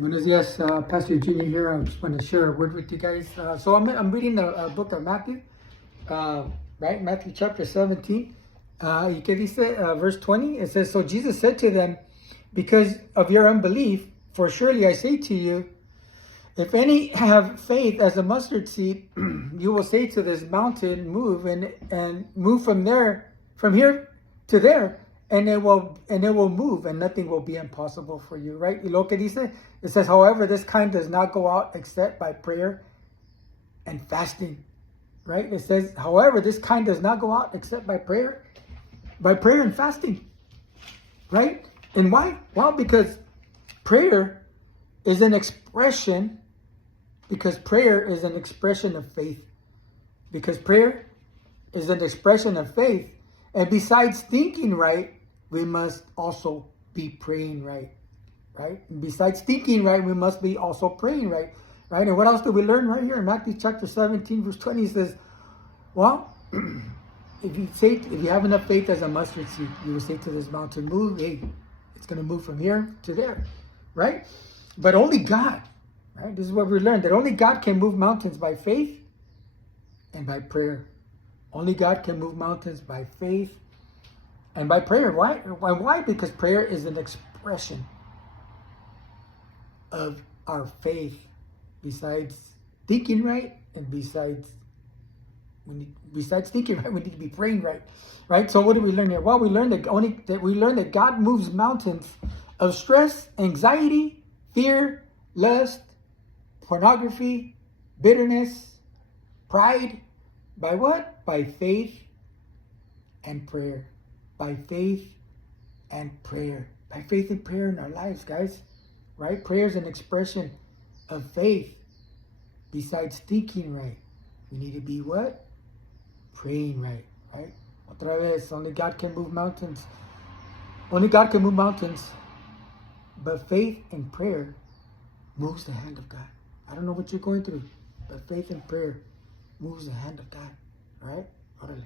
Buenos dias, Pastor Junior here. I just want to share a word with you guys. So I'm reading the book of Matthew, right? Matthew chapter 17. Y que dice, verse 20, it says, So Jesus said to them, because of your unbelief, for surely I say to you, if any have faith as a mustard seed, you will say to this mountain, move and move from here to there, and it will move, and nothing will be impossible for you, right? Y lo que dice, it says, however, this kind does not go out except by prayer and fasting, right? It says, however, this kind does not go out except by prayer and fasting, right? And why? Well, because prayer is an expression of faith. Because prayer is an expression of faith. And besides thinking right, we must also be praying right? And besides thinking right, we must be also praying right? And what else do we learn right here in Matthew chapter 17, verse 20? It says, well, if you have enough faith as a mustard seed, you will say to this mountain, move, hey, it's going to move from here to there, right? But only God, right? This is what we learned, that only God can move mountains by faith and by prayer. Only God can move mountains by faith and by prayer. Why? Because prayer is an expression of our faith. Besides thinking right, and besides thinking right, we need to be praying right? So what do we learn here? Well, we learned that God moves mountains of stress, anxiety, fear, lust, pornography, bitterness, pride. By what? By faith and prayer. By faith and prayer. By faith and prayer in our lives, guys. Right? Prayer is an expression of faith. Besides thinking right, we need to be what? Praying right? Otra vez, only God can move mountains. Only God can move mountains. But faith and prayer moves the hand of God. I don't know what you're going through, but faith and prayer moves the hand of God. Right? Órale.